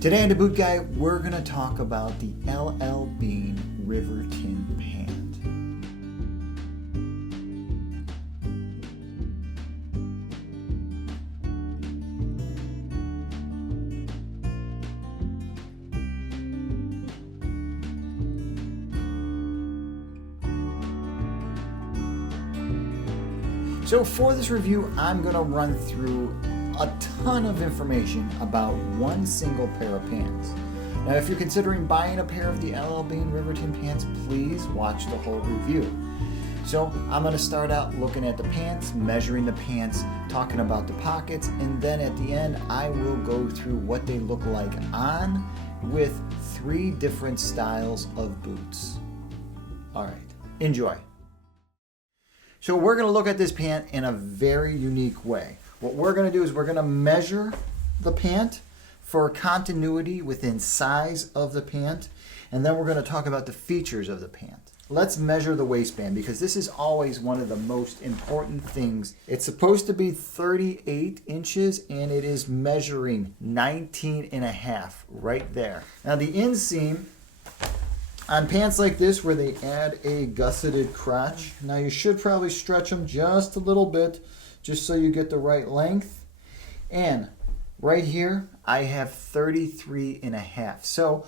Today on The Boot Guy, we're going to talk about the L.L.BEAN Riverton pant. So for this review, I'm going to run through a ton of information about one single pair of pants. Now, if you're considering buying a pair of the L.L.BEAN Riverton pants, please watch the whole review. So I'm going to start out looking at the pants, measuring the pants, talking about the pockets, and then at the end, I will go through what they look like on with 3 different styles of boots. All right, enjoy. So we're going to look at this pant in a very unique way. What we're going to do is we're going to measure the pant for continuity within size of the pant, and then we're going to talk about the features of the pant. Let's measure the waistband because this is always one of the most important things. It's supposed to be 38 inches and it is measuring 19 and a half right there. Now the inseam on pants like this where they add a gusseted crotch, now you should probably stretch them just a little bit just so you get the right length. And right here, I have 33 and a half. So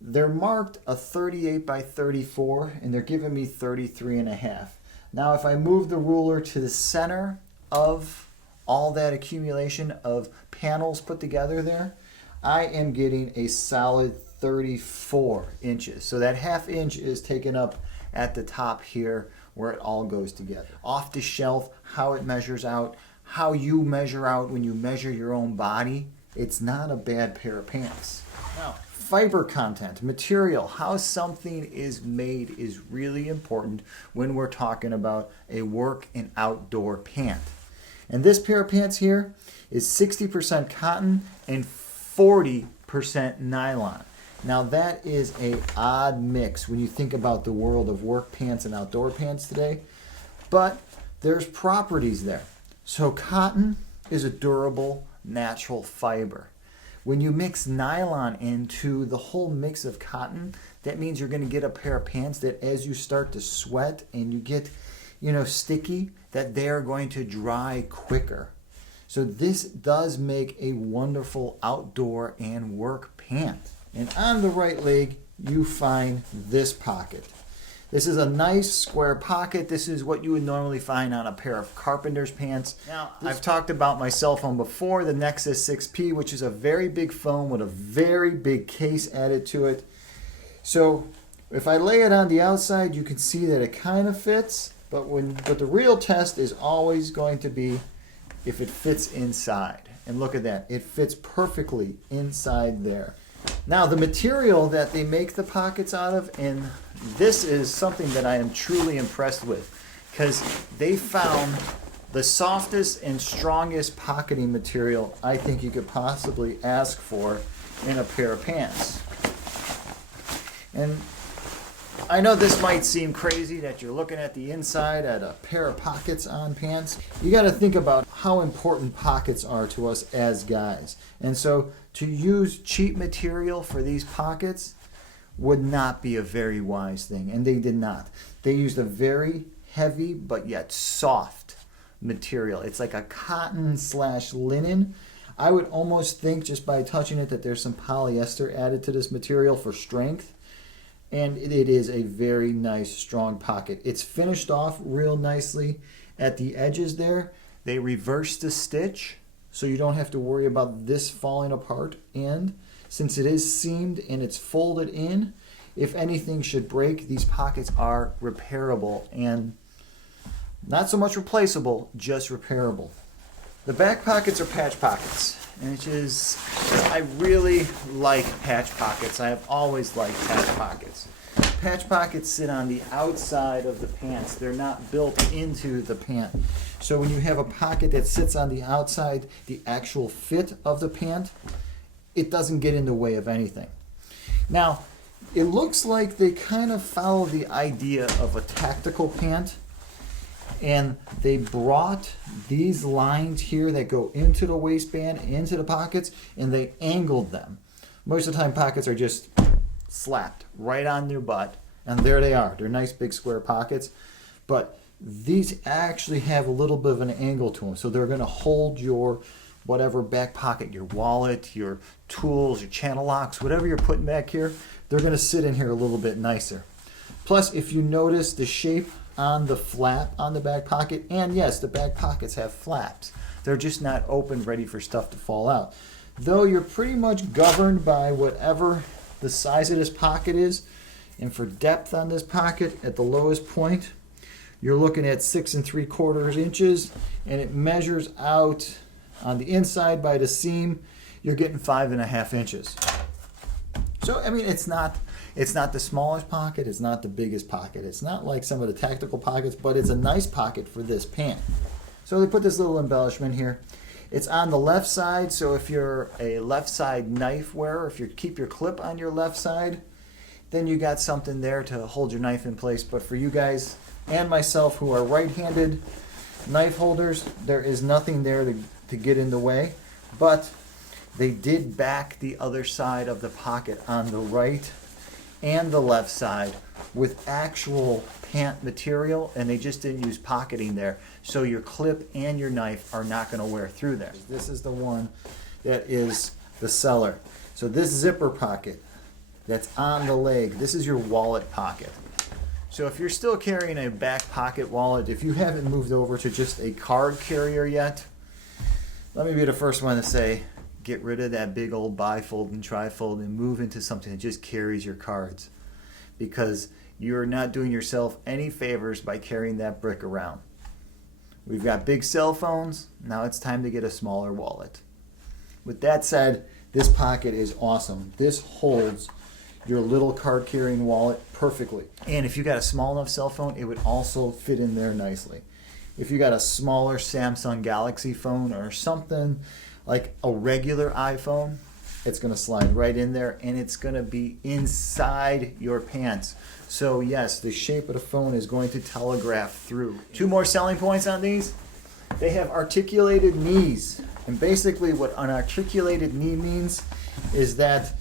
they're marked a 38 by 34 and they're giving me 33 and a half. Now if I move the ruler to the center of all that accumulation of panels put together there, I am getting a solid 34 inches. So that ½ inch is taken up at the top here where it all goes together. Off the shelf, how it measures out, how you measure out when you measure your own body, it's not a bad pair of pants. Now, fiber content, material, how something is made is really important when we're talking about a work and outdoor pant. And this pair of pants here is 60% cotton and 40% nylon. Now that is an odd mix when you think about the world of work pants and outdoor pants today, but there's properties there. So cotton is a durable, natural fiber. When you mix nylon into the whole mix of cotton, that means you're going to get a pair of pants that as you start to sweat and you get, sticky, that they're going to dry quicker. So this does make a wonderful outdoor and work pant. And on the right leg, you find this pocket. This is a nice square pocket. This is what you would normally find on a pair of carpenter's pants. Now, I've talked about my cell phone before, the Nexus 6P, which is a very big phone with a very big case added to it. So if I lay it on the outside, you can see that it kind of fits, but the real test is always going to be if it fits inside. And look at that, it fits perfectly inside there. Now the material that they make the pockets out of, and this is something that I am truly impressed with because they found the softest and strongest pocketing material I think you could possibly ask for in a pair of pants. And I know this might seem crazy that you're looking at the inside at a pair of pockets on pants. You got to think about how important pockets are to us as guys. And so to use cheap material for these pockets would not be a very wise thing. And they did not. They used a very heavy but yet soft material. It's like a cotton/linen. I would almost think just by touching it that there's some polyester added to this material for strength. And it is a very nice, strong pocket. It's finished off real nicely at the edges there. They reverse the stitch, so you don't have to worry about this falling apart. And since it is seamed and it's folded in, if anything should break, these pockets are repairable and not so much replaceable, just repairable. The back pockets are patch pockets, which is, I really like patch pockets. I have always liked patch pockets. Patch pockets sit on the outside of the pants. They're not built into the pant. So when you have a pocket that sits on the outside, the actual fit of the pant, it doesn't get in the way of anything. Now, it looks like they kind of follow the idea of a tactical pant, and they brought these lines here that go into the waistband, into the pockets, and they angled them. Most of the time pockets are just slapped right on your butt, and there they are. They're nice big square pockets, but these actually have a little bit of an angle to them, so they're going to hold your whatever back pocket, your wallet, your tools, your channel locks, whatever you're putting back here, they're going to sit in here a little bit nicer. Plus, if you notice the shape on the flap on the back pocket, and yes, the back pockets have flaps. They're just not open, ready for stuff to fall out. Though you're pretty much governed by whatever the size of this pocket is, and for depth on this pocket at the lowest point, you're looking at 6 3/4 inches, and it measures out on the inside by the seam, you're getting 5.5 inches. So, I mean, it's not the smallest pocket, it's not the biggest pocket, it's not like some of the tactical pockets, but it's a nice pocket for this pant. So they put this little embellishment here. It's on the left side, so if you're a left side knife wearer, if you keep your clip on your left side, then you got something there to hold your knife in place. But for you guys and myself who are right-handed knife holders, there is nothing there to get in the way. But they did back the other side of the pocket on the right and the left side with actual pant material, and they just didn't use pocketing there, so your clip and your knife are not going to wear through there. This is the one that is the seller. So this zipper pocket that's on the leg, this is your wallet pocket. So if you're still carrying a back pocket wallet, if you haven't moved over to just a card carrier yet, let me be the first one to say, get rid of that big old bifold and trifold and move into something that just carries your cards, because you're not doing yourself any favors by carrying that brick around. We've got big cell phones, now it's time to get a smaller wallet. With that said, this pocket is awesome. This holds your little card carrying wallet perfectly. And if you got a small enough cell phone, it would also fit in there nicely. If you got a smaller Samsung Galaxy phone or something like a regular iPhone, it's going to slide right in there, and it's going to be inside your pants. So yes, the shape of the phone is going to telegraph through. 2 more selling points on these. They have articulated knees. And basically what an articulated knee means is that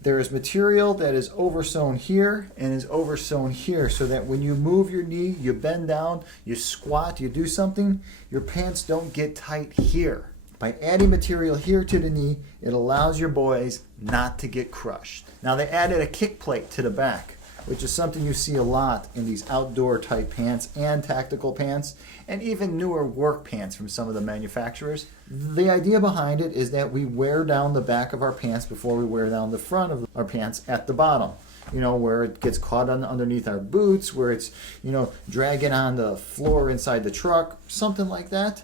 there is material that is oversewn here and is oversewn here, so that when you move your knee, you bend down, you squat, you do something, your pants don't get tight here. By adding material here to the knee, it allows your boys not to get crushed. Now they added a kick plate to the back, which is something you see a lot in these outdoor type pants and tactical pants, and even newer work pants from some of the manufacturers. The idea behind it is that we wear down the back of our pants before we wear down the front of our pants at the bottom. You know, where it gets caught underneath our boots, where it's, you know, dragging on the floor inside the truck, something like that.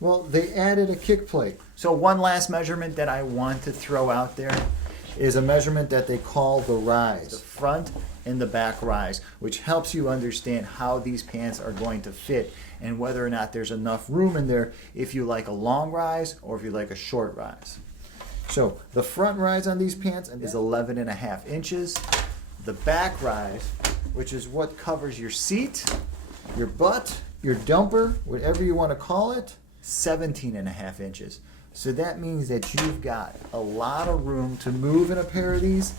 Well, they added a kick plate. So one last measurement that I want to throw out there is a measurement that they call the rise, the front and the back rise, which helps you understand how these pants are going to fit and whether or not there's enough room in there if you like a long rise or if you like a short rise. So the front rise on these pants is 11.5 inches. The back rise, which is what covers your seat, your butt, your dumper, whatever you want to call it, 17.5 inches. So that means that you've got a lot of room to move in a pair of these,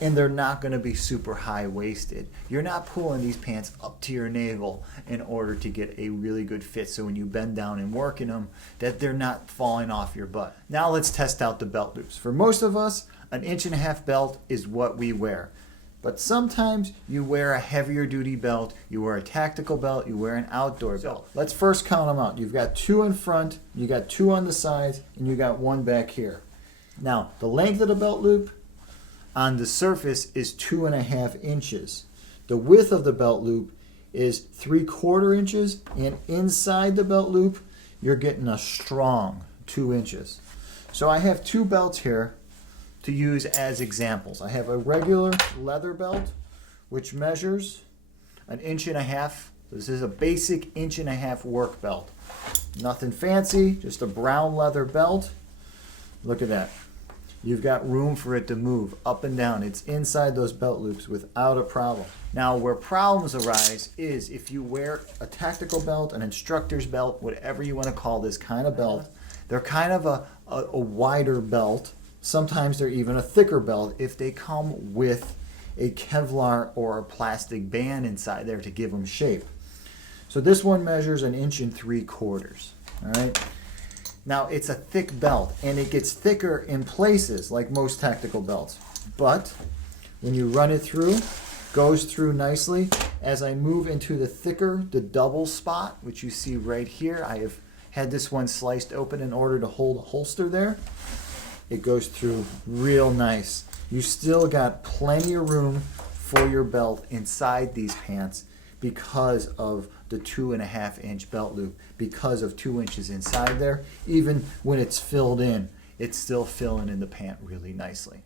and they're not going to be super high-waisted. You're not pulling these pants up to your navel in order to get a really good fit, so when you bend down and work in them, that they're not falling off your butt. Now let's test out the belt loops. For most of us, an 1.5 inch belt is what we wear. But sometimes you wear a heavier duty belt, you wear a tactical belt, you wear an outdoor belt. Let's first count them out. You've got 2 in front, you got 2 on the sides, and you got 1 back here. Now, the length of the belt loop on the surface is 2.5 inches. The width of the belt loop is 3/4 inches, and inside the belt loop, you're getting a strong 2 inches. So I have 2 belts here to use as examples. I have a regular leather belt, which measures 1.5 inches. This is a basic 1.5 inch work belt. Nothing fancy, just a brown leather belt. Look at that. You've got room for it to move up and down. It's inside those belt loops without a problem. Now, where problems arise is if you wear a tactical belt, an instructor's belt, whatever you want to call this kind of belt. They're kind of a wider belt, Sometimes they're even a thicker belt if they come with a Kevlar or a plastic band inside there to give them shape. So this one measures 1 3/4 inches. All right. Now it's a thick belt and it gets thicker in places like most tactical belts. But when you run it through, goes through nicely. As I move into the thicker, the double spot, which you see right here, I have had this one sliced open in order to hold a holster there. It goes through real nice. You still got plenty of room for your belt inside these pants because of the 2.5-inch belt loop, because of 2 inches inside there. Even when it's filled in, it's still filling in the pant really nicely.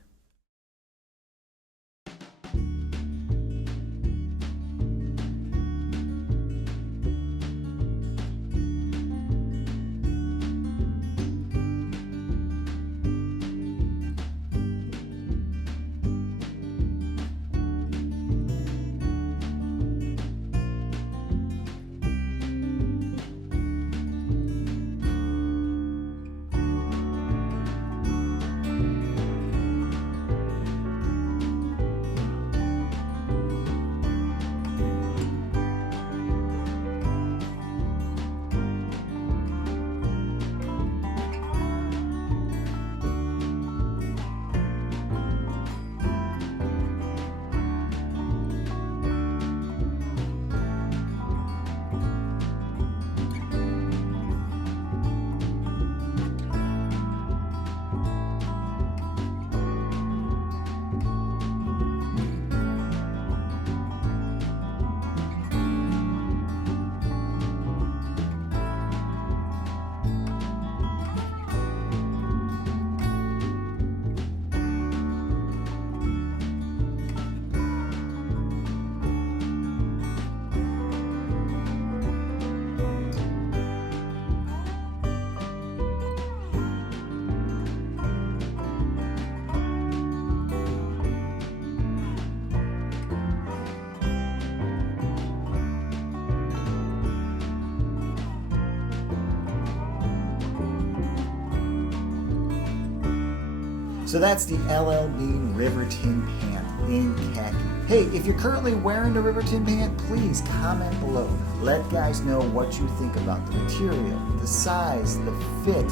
So that's the L.L.BEAN Riverton pant in khaki. Hey, if you're currently wearing the Riverton pant, please comment below. Let guys know what you think about the material, the size, the fit,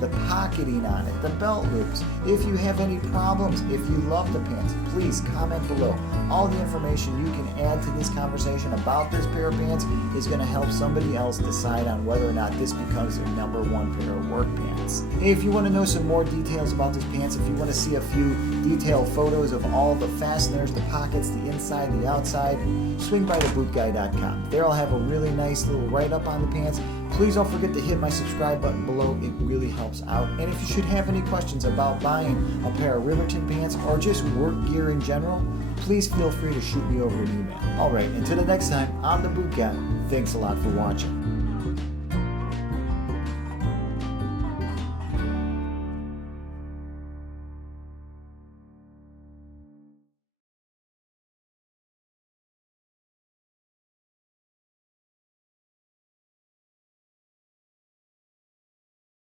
the pocketing on it, the belt loops. If you have any problems, if you love the pants, please comment below. All the information you can add to this conversation about this pair of pants is going to help somebody else decide on whether or not this becomes their #1 pair of work pants. If you want to know some more details about this pants, if you want to see a few detailed photos of all the fasteners, the pockets, the inside, the outside, swing by thebootguy.com. There I'll have a really nice little write-up on the pants. Please don't forget to hit my subscribe button below. It really helps out. And if you should have any questions about buying a pair of Riverton pants or just work gear in general, please feel free to shoot me over an email. All right, until the next time, I'm the Boot Guy. Thanks a lot for watching.